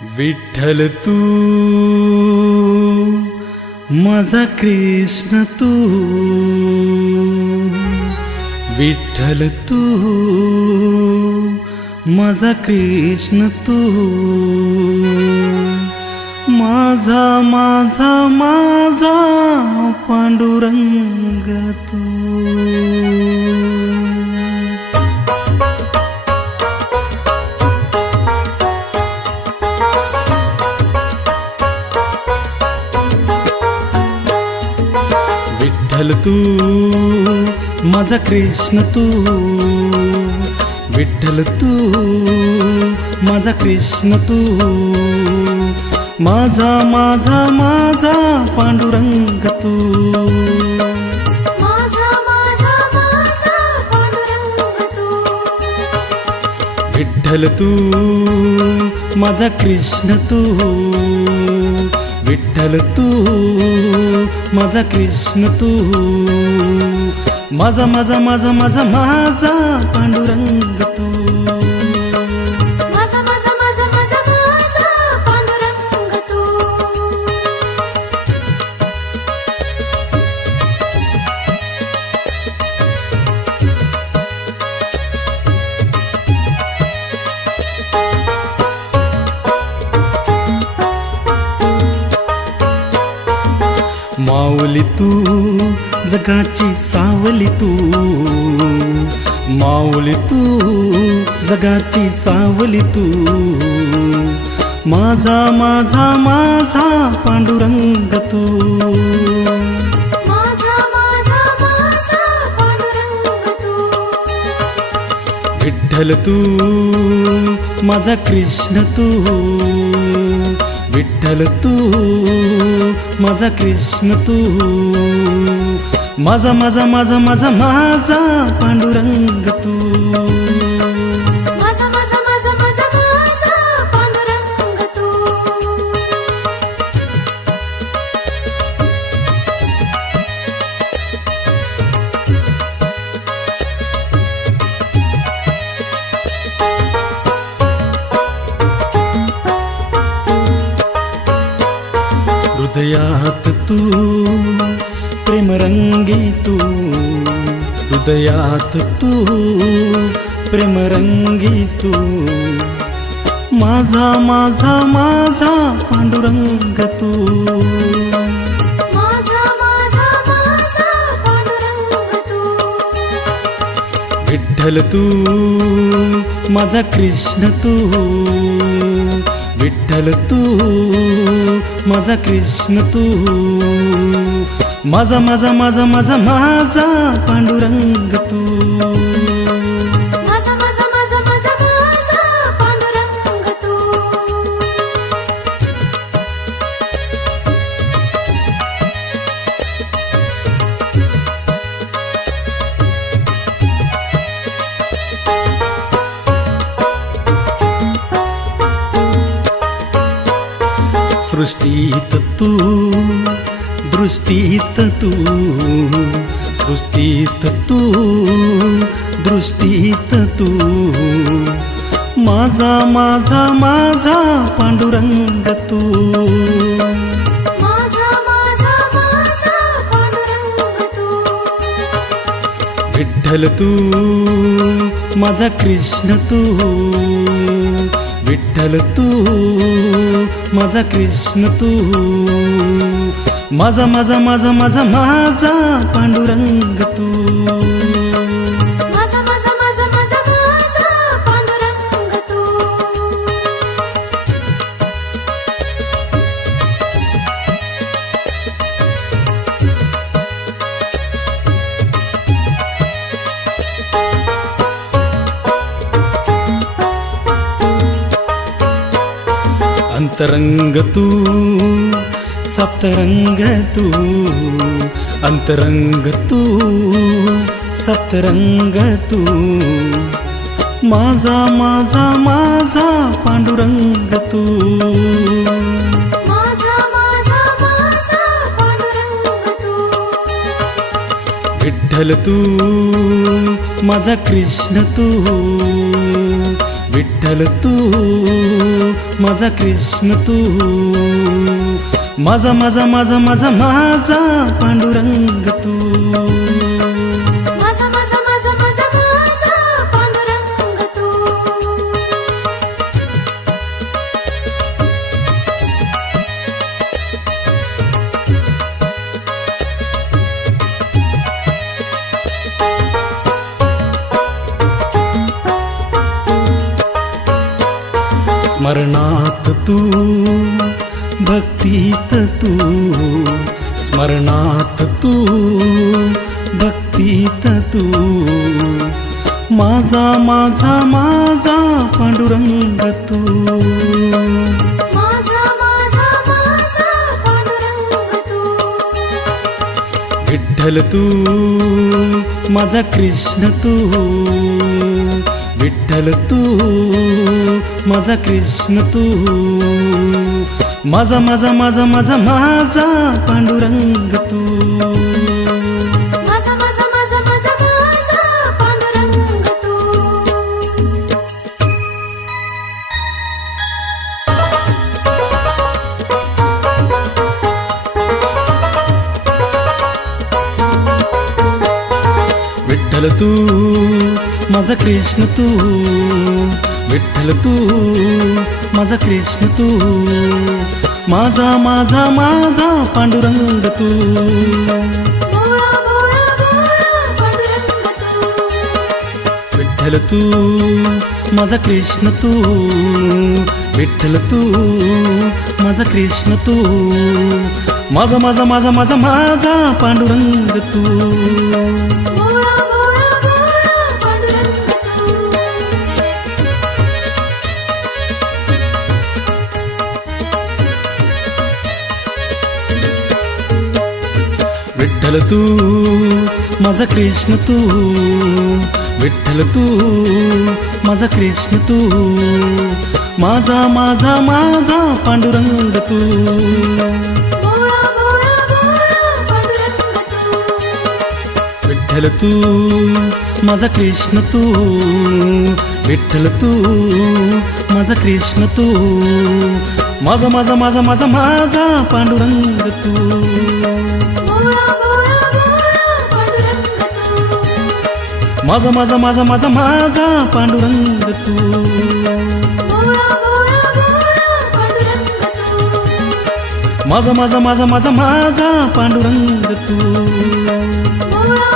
विठ्ठल तू माझा कृष्ण तू, विठ्ठल तू माझा कृष्ण तू, माझा माझा माझा पांडुरंग तू। विठ्ठल तू माझा कृष्ण तू, विठ्ठल तू माझा कृष्ण तू, माझा माझा माझा पांडुरंग तू, माझा माझा माझा पांडुरंग तू। विठ्ठल तू माझा कृष्ण तू, विठ्ठल तू माझा कृष्ण तू, माझा माझा माझा माझा माझा पांडुरंग तू, माझा माझा माझा माझा माझा पांडुरंग तू। माऊली तू जगाची सावली तू, माऊली तू जगाची सावली तू, माझा माझा माझा पांडुरंग तू, माझा माझा माझा पांडुरंग तू। विठ्ठल तू माझा कृष्ण तू, विठ्ठल तू माझा कृष्ण तू, माझा माझा माझा माझा माझा पांडुरंग तू, माझा माझा माझा माझा माझा पांडुरंग तू। हृदयात तू प्रेमरंगी तू, हृदयात तू प्रेमरंगी तू, माझा माझा माझा पांडुरंग तू, माझा माझा माझा पांडुरंग तू। विठ्ठल तू माझा कृष्ण तू, विठ्ठल तू माझा कृष्ण तू, माझा माझा माझा माझा माझा पांडुरंग तू, माझा माझा माझा माझा माझा पांडुरंग तू। सृष्टीत तू दृष्टीत तू, सृष्टीत तू दृष्टीत तू, माझा माझा माझा पांडुरंग तू, माझा माझा माझा पांडुरंग तू। विठ्ठल तू माझा कृष्ण तू, विठ्ठल तू माझा कृष्ण तू, माझा माझा माझा माझा माझा पांडुरंग तू, माझा माझा माझा माझा माझा पांडुरंग तू। अंतरंग तू सप्तरंग तू, अंतरंग तू सप्तरंग तू, माझा माझा माझा पांडुरंग तू, माझा माझा माझा पांडुरंग तू। विठ्ठल तू माझा कृष्ण तू, विठ्ठल तू माझा कृष्ण तू माझा माझा माझा माझा माझा पांडुरंग तू माझा माझा माझा माझा माझा पांडुरंग तू स्मरणात तू भक्तीत तू स्मरणात तू भक्तीत तू माझा माझा माझा पांडुरंग तू माझा माझा माझा पांडुरंग तू विठ्ठल तू माझा कृष्ण तू विठ्ठल तू माझा कृष्ण तू माझा माझा माझा माझा माझा पांडुरंग तू माझा माझा माझा माझा माझा पांडुरंग तू विठ्ठल तू माझा कृष्ण तू विठ्ठल तू माझा कृष्ण तू माझा माझा माझा पांडुरंग तू भोळा भोळा भोळा पांडुरंग तू विठ्ठल तू माझा कृष्ण तू विठ्ठल तू माझा कृष्ण तू माझा माझा माझा माझा माझा पांडुरंग तू भोळा भोळा भोळा पांडुरंग तू विठ्ठल तू माझा कृष्ण तू विठ्ठल तू माझा कृष्ण तू माझा माझा माझा पांडुरंग तू भोळा भोळा भोळा पांडुरंग तू विठ्ठल तू माझा कृष्ण तू विठ्ठल तू माझा कृष्ण तू माझा माझा माझा माझा माझा पांडुरंग तू भोळा भोळा भोळा पांडुरंग तू माझा माझा माझा माझा माझा पांडुरंग तू भोळा भोळा भोळा पांडुरंग तू माझा माझा माझा माझा माझा पांडुरंग तू भोळा